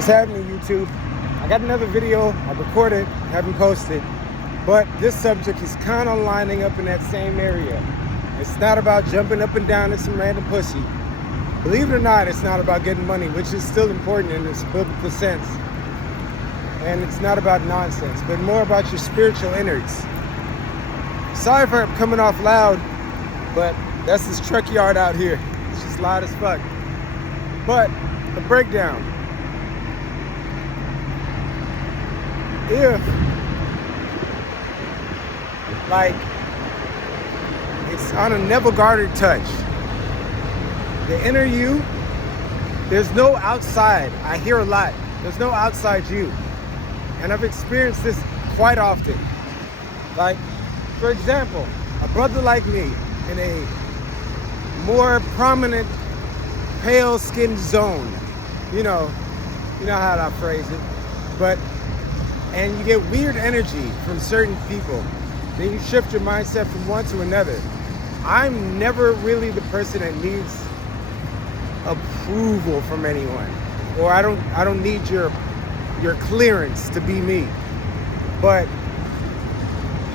What's happening, YouTube? I got another video I recorded, haven't posted, but this subject is kind of lining up in that same area. It's not about jumping up and down at some random pussy. Believe it or not, it's not about getting money, which is still important in this biblical sense. And it's not about nonsense, but more about your spiritual innards. Sorry for coming off loud, but that's this truck yard out here. It's just loud as fuck. But the breakdown. If, like, it's on a Neville Goddard touch, the inner you, there's no outside. I hear a lot. There's no outside you. And I've experienced this quite often. Like, for example, a brother like me in a more prominent pale skin zone, you know how I phrase it, and you get weird energy from certain people. Then you shift your mindset from one to another. I'm never really the person that needs approval from anyone, or I don't need your clearance to be me. But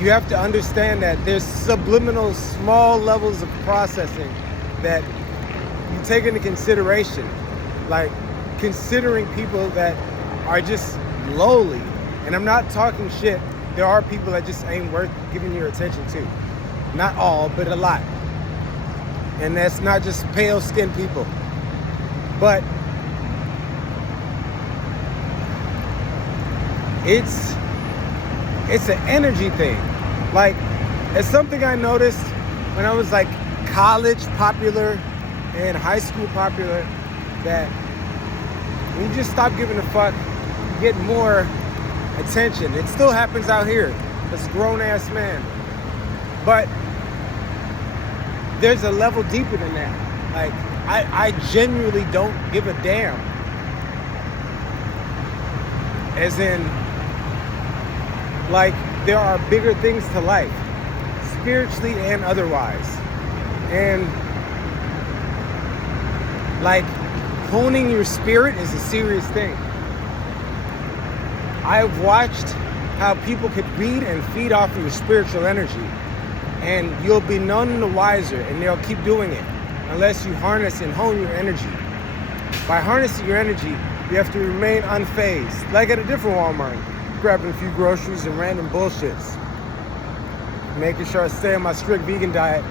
you have to understand that there's subliminal small levels of processing that you take into consideration, like considering people that are just lowly. And I'm not talking shit. There are people that just ain't worth giving your attention to. Not all, but a lot. And that's not just pale skinned people. But it's an energy thing. Like, it's something I noticed when I was like college popular and high school popular, that when you just stop giving a fuck, you get more attention. It still happens out here. This grown-ass man. But there's a level deeper than that. Like, I genuinely don't give a damn. As in, like, there are bigger things to life, spiritually and otherwise. And, like, honing your spirit is a serious thing. I've watched how people could read and feed off of your spiritual energy, and you'll be none the wiser, and they'll keep doing it unless you harness and hone your energy. By harnessing your energy, you have to remain unfazed, like at a different Walmart, grabbing a few groceries and random bullshits, making sure I stay on my strict vegan diet,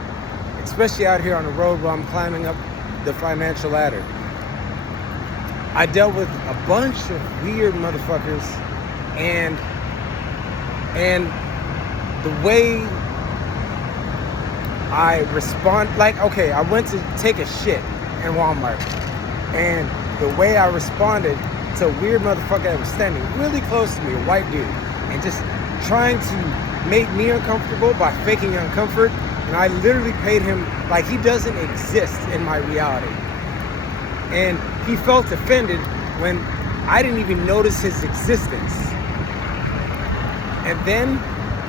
especially out here on the road while I'm climbing up the financial ladder. I dealt with a bunch of weird motherfuckers, and the way I respond, like, okay, I went to take a shit in Walmart, and the way I responded to a weird motherfucker that was standing really close to me, a white dude, and just trying to make me uncomfortable by faking uncomfort, and I literally paid him like he doesn't exist in my reality. And he felt offended when I didn't even notice his existence. And then,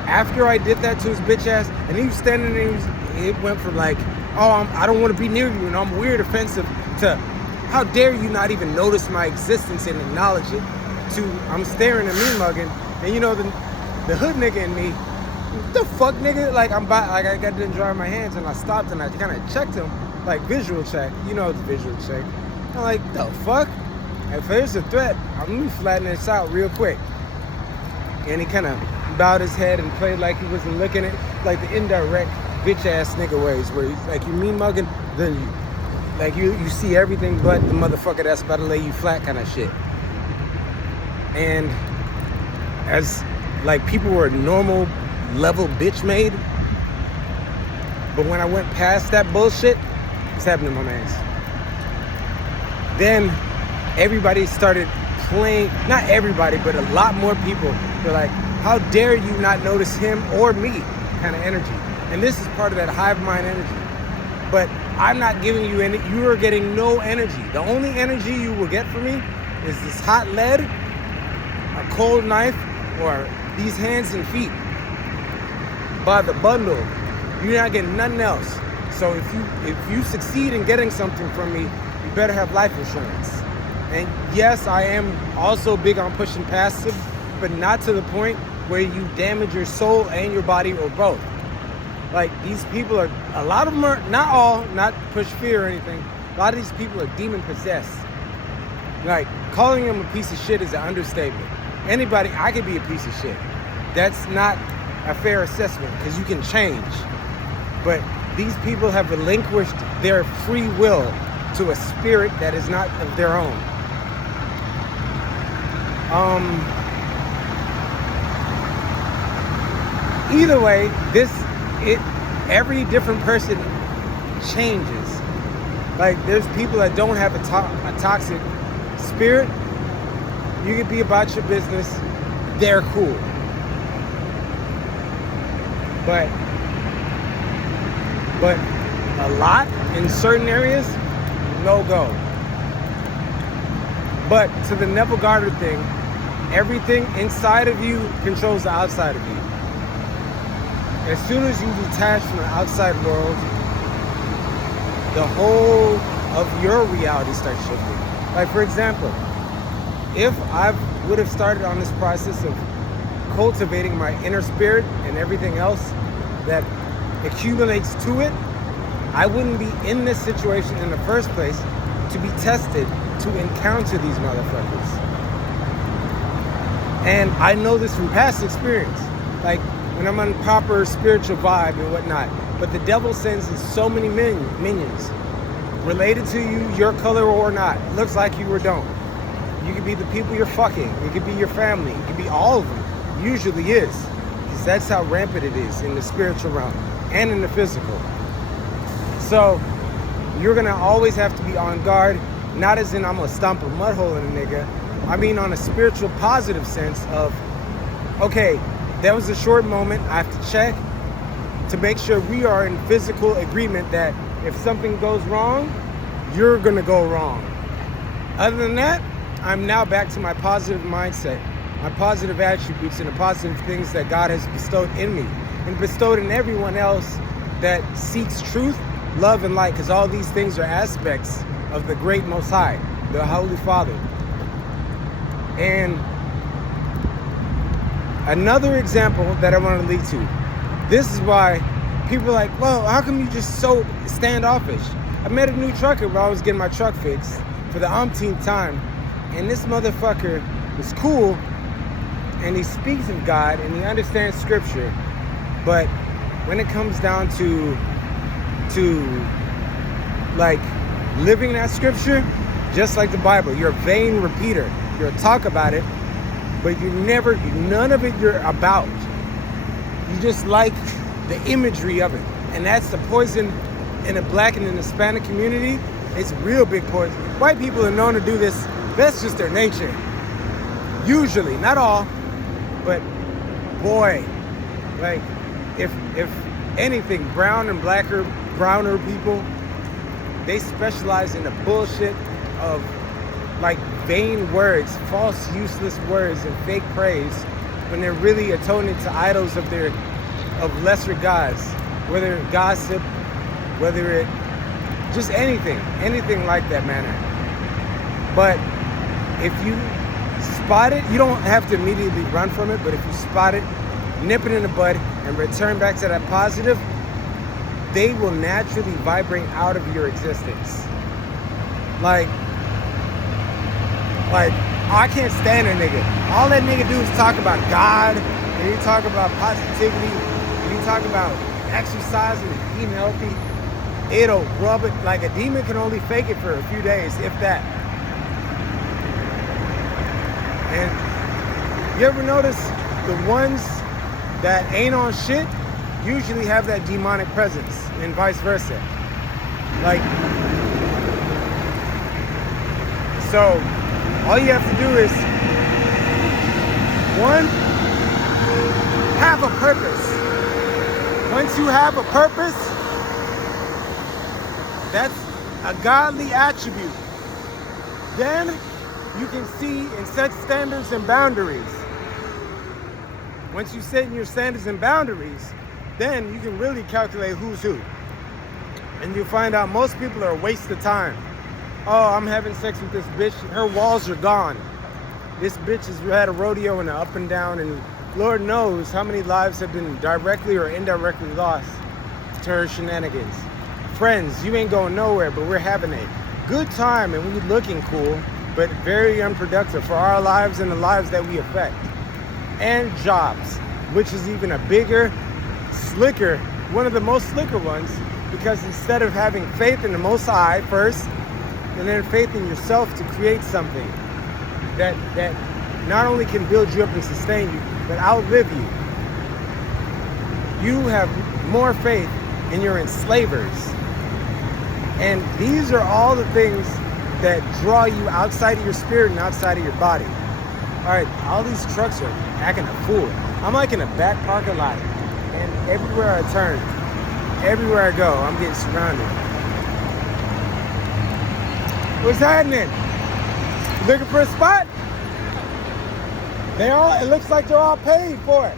after I did that to his bitch ass, and he was standing there, it went from like, oh, I don't want to be near you, and I'm weird, offensive, to how dare you not even notice my existence and acknowledge it, to I'm staring at me mugging, and you know, the hood nigga in me, the fuck nigga, like I got done drying my hands, and I stopped and I kind of checked him, like visual check, you know, the visual check. I'm like, the fuck? If there's a threat, I'm gonna flatten this out real quick. And he kind of bowed his head and played like he wasn't looking at, like the indirect bitch ass nigga ways, where he's like, you mean mugging, then you see everything but the motherfucker that's about to lay you flat kind of shit. And as like people were normal level bitch made, but when I went past that bullshit, it's happening to my mans. Then everybody started playing, not everybody, but a lot more people were like, how dare you not notice him or me kind of energy. And this is part of that hive mind energy. But I'm not giving you any, you are getting no energy. The only energy you will get from me is this hot lead, a cold knife, or these hands and feet. By the bundle, you're not getting nothing else. So if you succeed in getting something from me, you better have life insurance. And yes, I am also big on pushing past it, but not to the point where you damage your soul and your body or both. Like, these people are, a lot of them are, not all, not to push fear or anything, a lot of these people are demon possessed. Like, calling them a piece of shit is an understatement. Anybody, I could be a piece of shit. That's not a fair assessment, because you can change. But these people have relinquished their free will to a spirit that is not of their own. Either way, every different person changes. Like, there's people that don't have a toxic spirit. You can be about your business. They're cool. But a lot in certain areas, no go. But to the Neville Goddard thing, everything inside of you controls the outside of you. As soon as you detach from the outside world, the whole of your reality starts shifting. Like, for example, if I would have started on this process of cultivating my inner spirit and everything else that accumulates to it, I wouldn't be in this situation in the first place to be tested to encounter these motherfuckers. And I know this from past experience. Like, when I'm on proper spiritual vibe and whatnot. But the devil sends in so many minions related to you, your color or not. Looks like you or don't. You could be the people you're fucking. It could be your family. It could be all of them. Usually is. Because that's how rampant it is in the spiritual realm and in the physical. So you're going to always have to be on guard. Not as in I'm going to stomp a mud hole in a nigga. I mean on a spiritual positive sense of, okay, that was a short moment. I have to check to make sure we are in physical agreement that if something goes wrong, you're going to go wrong. Other than that, I'm now back to my positive mindset, my positive attributes, and the positive things that God has bestowed in me and bestowed in everyone else that seeks truth, love, and light, because all these things are aspects of the great Most High, the Holy Father. And another example that I want to lead to. This is why people are like, well, how come you just so standoffish? I met a new trucker while I was getting my truck fixed for the umpteenth time. And this motherfucker is cool. And he speaks of God and he understands scripture. But when it comes down to like living that scripture, just like the Bible, you're a vain repeater. You're a talk about it, but none of it you're about. You just like the imagery of it. And that's the poison in the Black and in the Hispanic community. It's real big poison. White people are known to do this. That's just their nature. Usually, not all, but boy, like if anything, brown and browner people, they specialize in the bullshit of like vain words, false, useless words, and fake praise, when they're really atoning to idols of lesser gods, whether it gossip, whether it just anything like that manner. But if you spot it, you don't have to immediately run from it, but if you spot it, nip it in the bud and return back to that positive, they will naturally vibrate out of your existence. Like I can't stand a nigga. All that nigga do is talk about God, and you talk about positivity, and you talk about exercising and eating healthy. It'll rub it. Like a demon can only fake it for a few days, if that. And you ever notice the ones that ain't on shit usually have that demonic presence, and vice versa. Like, so all you have to do is, one, have a purpose. Once you have a purpose, that's a godly attribute. Then you can see and set standards and boundaries. Once you set your standards and boundaries, then you can really calculate who's who. And you'll find out most people are a waste of time. Oh, I'm having sex with this bitch. Her walls are gone. This bitch has had a rodeo and an up and down, and Lord knows how many lives have been directly or indirectly lost to her shenanigans. Friends, you ain't going nowhere, but we're having a good time and we looking cool, but very unproductive for our lives and the lives that we affect. And jobs, which is even a bigger, slicker, one of the most slicker ones, because instead of having faith in the Most High first, and then faith in yourself to create something that not only can build you up and sustain you, but outlive you, you have more faith in your enslavers. And these are all the things that draw you outside of your spirit and outside of your body. All right, all these trucks are acting a fool. I'm like in a back parking lot, and everywhere I turn, everywhere I go, I'm getting surrounded. What's happening? You looking for a spot? It looks like they're all paid for it.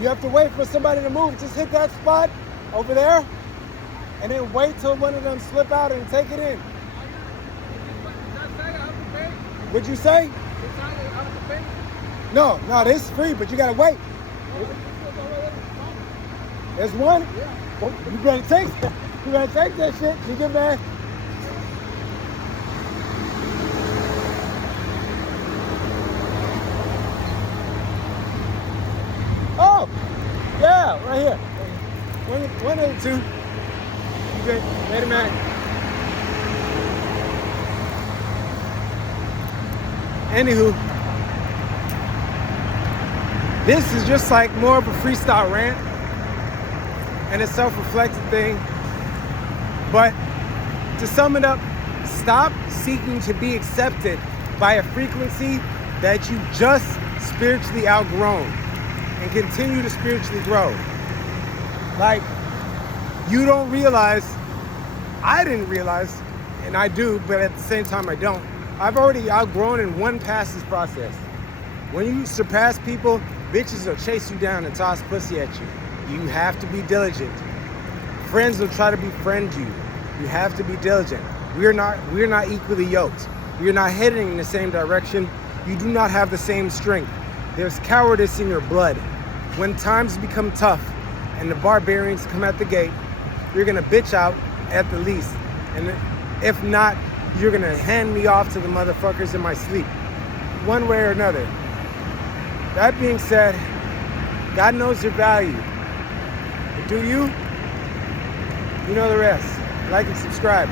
You have to wait for somebody to move. Just hit that spot over there, and then wait till one of them slip out and take it in. What'd you say? No, this is free, but you gotta wait. There's one? Yeah. Well, you better take that shit. You get back. Oh, yeah, right here. One of the two. You good? Wait a minute. Anywho, this is just like more of a freestyle rant and a self-reflective thing. But to sum it up, stop seeking to be accepted by a frequency that you just spiritually outgrown, and continue to spiritually grow. Like, you don't realize, I didn't realize, and I do, but at the same time I don't. I've already outgrown in one passes process. When you surpass people, bitches will chase you down and toss pussy at you. You have to be diligent. Friends will try to befriend you. You have to be diligent. We're not equally yoked. We're not heading in the same direction. You do not have the same strength. There's cowardice in your blood. When times become tough and the barbarians come at the gate, you're gonna bitch out at the least. And if not, you're gonna hand me off to the motherfuckers in my sleep, one way or another. That being said, God knows your value. But do you? You know the rest. Like and subscribe.